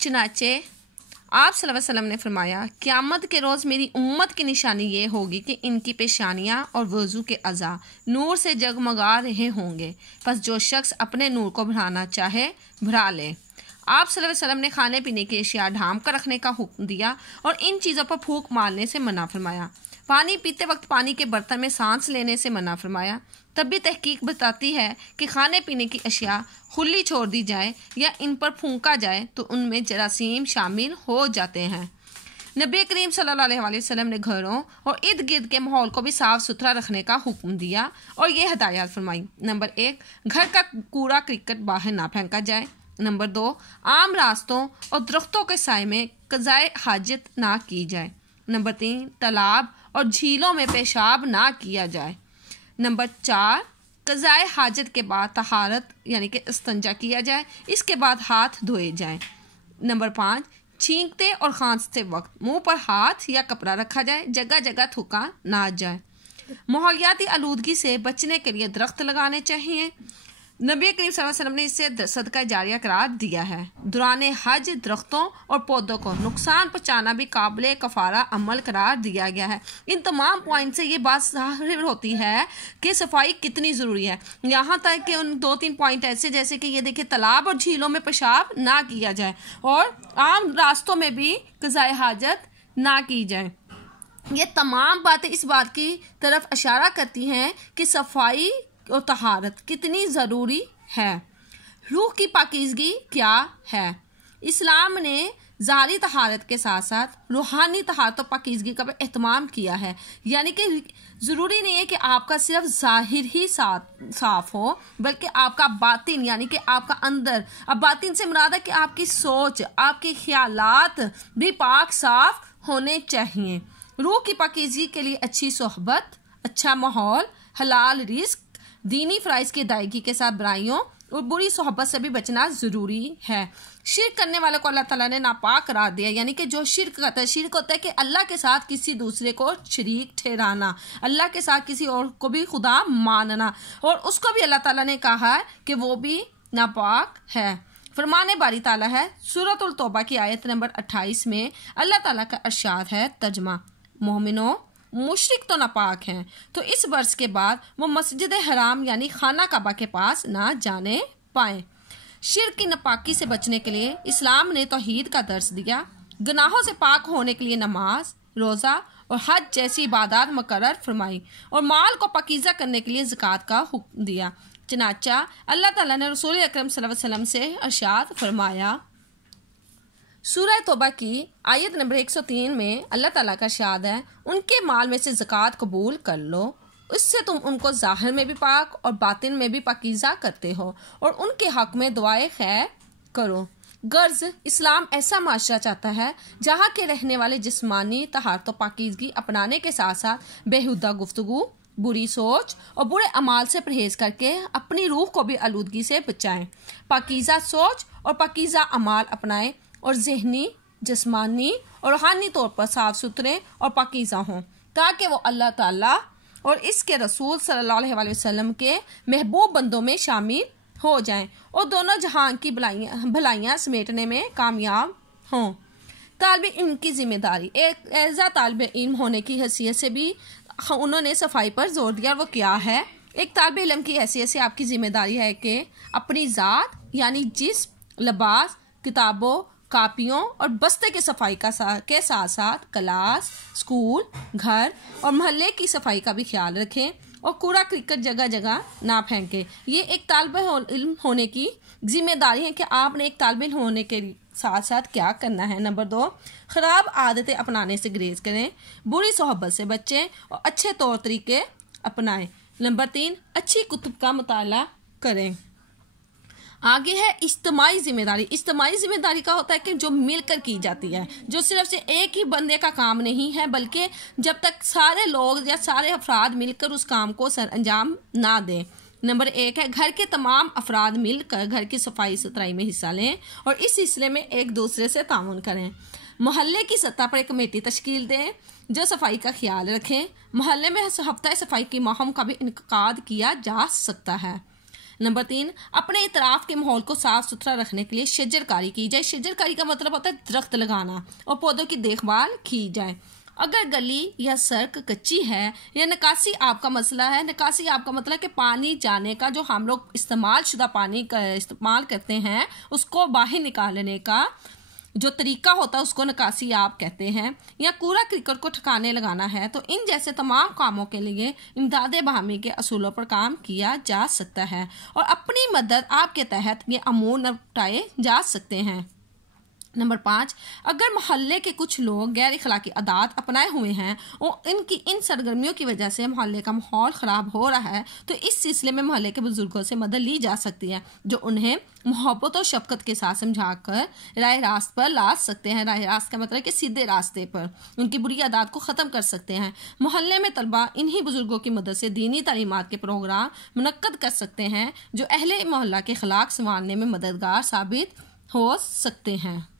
चनाचे आप सल्लल्लाहु अलैहि वसल्लम ने फरमाया, क़यामत के रोज़ मेरी उम्मत की निशानी ये होगी कि इनकी पेशानियाँ और वज़ू के अज़ा नूर से जगमगा रहे होंगे। बस जो शख्स अपने नूर को बढ़ाना चाहे बढ़ा ले। आप सल्लल्लाहु अलैहि वसल्लम ने खाने पीने की अशिया ढांप कर रखने का हुक्म दिया और इन चीज़ों पर फूंक मारने से मना फरमाया। पानी पीते वक्त पानी के बर्तन में सांस लेने से मना फरमाया। तब भी तहकीक बताती है कि खाने पीने की अशिया खुली छोड़ दी जाए या इन पर फूंका जाए तो उनमें जरासीम शामिल हो जाते हैं। नबी करीम सल्लल्लाहु अलैहि वसल्लम ने घरों और इर्द गिर्द के माहौल को भी साफ़ सुथरा रखने का हुक्म दिया और ये हदायत फरमाई। नंबर 1, घर का कूड़ा क्रिकेट बाहर ना फेंका जाए। नंबर 2, आम रास्तों और दरख्तों के साए में क़ज़ाए हाजत ना की जाए। नंबर 3, तालाब और झीलों में पेशाब ना किया जाए। नंबर 4, क़ज़ाए हाजत के बाद तहारत यानी कि इस्तंजा किया जाए, इसके बाद हाथ धोए जाएं। नंबर 5, छींकते और खांसते वक्त मुंह पर हाथ या कपड़ा रखा जाए, जगह जगह थूका ना जाए। माहौलियाती आलूदगी से बचने के लिए दरख्त लगाने चाहिए। नबी करीम सल्लल्लाहु अलैहि वसल्लम ने इसे सदका जारिया करार दिया है। दौरान हज दरख्तों और पौधों को नुकसान पहुँचाना भी काबिल कफ़ारा अमल करार दिया गया है। इन तमाम पॉइंट से ये बात ज़ाहिर होती है कि सफाई कितनी ज़रूरी है। यहाँ तक कि उन 2-3 पॉइंट ऐसे जैसे कि ये देखिए, तालाब और झीलों में पेशाब ना किया जाए और आम रास्तों में भी क़ज़ाए हाजत ना की जाए। ये तमाम बातें इस बात की तरफ इशारा करती हैं कि सफाई और तहारत कितनी ज़रूरी है। रूह की पाकीज़गी क्या है? इस्लाम ने ज़ाहिरी तहारत के साथ साथ रूहानी तहारत और पाकीज़गी का भी एहतमाम किया है। यानी कि ज़रूरी नहीं है कि आपका सिर्फ ज़ाहिर ही साफ़ हो, बल्कि आपका बातिन यानी कि आपका अंदर। अब बातिन से मुराद है कि आपकी सोच, आपके ख्यालात भी पाक साफ होने चाहिए। रूह की पाकीज़गी के लिए अच्छी सोहबत, अच्छा माहौल, हलाल रिस्क, दीनी फ़राइज़ की अदायगी के साथ बुराइयों और बुरी सोहबत से भी बचना ज़रूरी है। शिर्क करने वालों को अल्लाह ताला ने नापाक करार दिया। यानी कि जो शिर्क करता है, शिर्क होता है कि अल्लाह के साथ किसी दूसरे को शरीक ठहराना, अल्लाह के साथ किसी और को भी खुदा मानना, और उसको भी अल्लाह ताला ने कहा है कि वो भी नापाक है। फरमाने बारी ताला है सूरतुल तौबा की आयत नंबर 28 में अल्लाह ताला का इरशाद है, तर्जमा, मोमिनो मुशरिक तो नापाक हैं तो इस वर्ष के बाद वो मस्जिद हराम यानी खाना काबा के पास ना जाने पाएं। शिर्क की नापाकी से बचने के लिए इस्लाम ने तौहीद का दर्स दिया। गुनाहों से पाक होने के लिए नमाज, रोज़ा और हज जैसी इबादत मुकर्रर फरमाई और माल को पाकीज़ा करने के लिए ज़कात का हुक्म दिया। चनाचा अल्लाह ताला ने रसूल अकरम सल्लल्लाहु अलैहि वसल्लम से इरशाद फरमाया। सूरह तौबा की आयत नंबर 103 में अल्लाह ताला का इरशाद है, उनके माल में से ज़कात कबूल कर लो, उससे तुम उनको ज़ाहिर में भी पाक और बातिन में भी पाकीज़ा करते हो और उनके हक में दुआए खैर करो। गर्ज इस्लाम ऐसा माशरा चाहता है जहाँ के रहने वाले जिस्मानी तहारत और पाकीज़गी अपनाने के साथ साथ बेहुदा गुफ्तगू, बुरी सोच और बुरे अमाल से परहेज करके अपनी रूह को भी आलूदगी से बचाएं। पाकीज़ा सोच और पाकीज़ा अमाल अपनाएं और ज़हनी, जिस्मानी और रूहानी तौर पर साफ सुथरे और पाकीज़ा हों ताकि वो अल्लाह ताला और इसके रसूल सल्लल्लाहु अलैहि वसल्लम के महबूब बंदों में शामिल हो जाएं और दोनों जहां की भलाइयाँ समेटने में कामयाब हों। तालिब इल्म की जिम्मेदारी, एक ऐसा तालिब इल्म होने की हैसियत से भी उन्होंने सफाई पर जोर दिया। और वो क्या है? एक तालिब इल्म की हैसियत से आपकी जिम्मेदारी है कि अपनी ज़ात यानी जिस्म, लिबास, किताबों, कापियों और बस्ते की सफाई के साथ साथ क्लास, स्कूल, घर और मोहल्ले की सफाई का भी ख्याल रखें और कूड़ा क्रिकेट जगह जगह ना फेंकें। ये एक तालिब इल्म होने की जिम्मेदारी है कि आपने एक तालिब इल्म होने के साथ साथ क्या करना है। नंबर 2, ख़राब आदतें अपनाने से गुरेज करें, बुरी सोहबत से बचें और अच्छे तौर तरीके अपनाएं। नंबर 3, अच्छी कुतुब का मुताला करें। आगे है इज्तिमाई जिम्मेदारी। इज्तिमाई जिम्मेदारी का होता है कि जो मिलकर की जाती है, जो सिर्फ से एक ही बंदे का काम नहीं है, बल्कि जब तक सारे लोग या सारे अफराद मिलकर उस काम को सर अंजाम ना दें। नंबर 1 है घर के तमाम अफराद मिलकर घर की सफाई सुथराई में हिस्सा लें और इस सिलसिले में एक दूसरे से ताउन करें। मोहल्ले की सतह पर एक कमेटी तश्कील दें जो सफाई का ख्याल रखें। मोहल्ले में हफ्ता सफाई की मुहिम का भी इनकाद किया जा सकता है। नंबर 3, अपने इतराफ के माहौल को साफ सुथरा रखने के लिए शजरकारी की जाए। शजरकारी का मतलब होता है दरख्त लगाना और पौधों की देखभाल की जाए। अगर गली या सड़क कच्ची है या निकासी आपका मसला है, निकासी आपका मतलब है कि पानी जाने का, जो हम लोग इस्तेमाल शुदा पानी का इस्तेमाल करते हैं उसको बाहर निकालने का जो तरीका होता है उसको निकासी आप कहते हैं, या कूड़ा करकट को ठिकाने लगाना है, तो इन जैसे तमाम कामों के लिए इमदाद बाहमी के असूलों पर काम किया जा सकता है और अपनी मदद आपके तहत ये अमूर निपटाए जा सकते हैं। नंबर 5, अगर मोहल्ले के कुछ लोग गैर इखलाकी आदात अपनाए हुए हैं और इन सरगर्मियों की वजह से मोहल्ले का माहौल ख़राब हो रहा है, तो इस सिलसिले में मोहल्ले के बुजुर्गों से मदद ली जा सकती है, जो उन्हें मोहब्बत और शफकत के साथ समझाकर राह रास्त पर ला सकते हैं। राह रास्त का मतलब है कि सीधे रास्ते पर उनकी बुरी आदत को ख़त्म कर सकते हैं। मोहल्ले में तलबा इन्हीं बुजुर्गों की मदद से दीनी तालीमात के प्रोग्राम मुनक्कद कर सकते हैं, जो अहले मोहल्ला के अखलाक संवारने में मददगार साबित हो सकते हैं।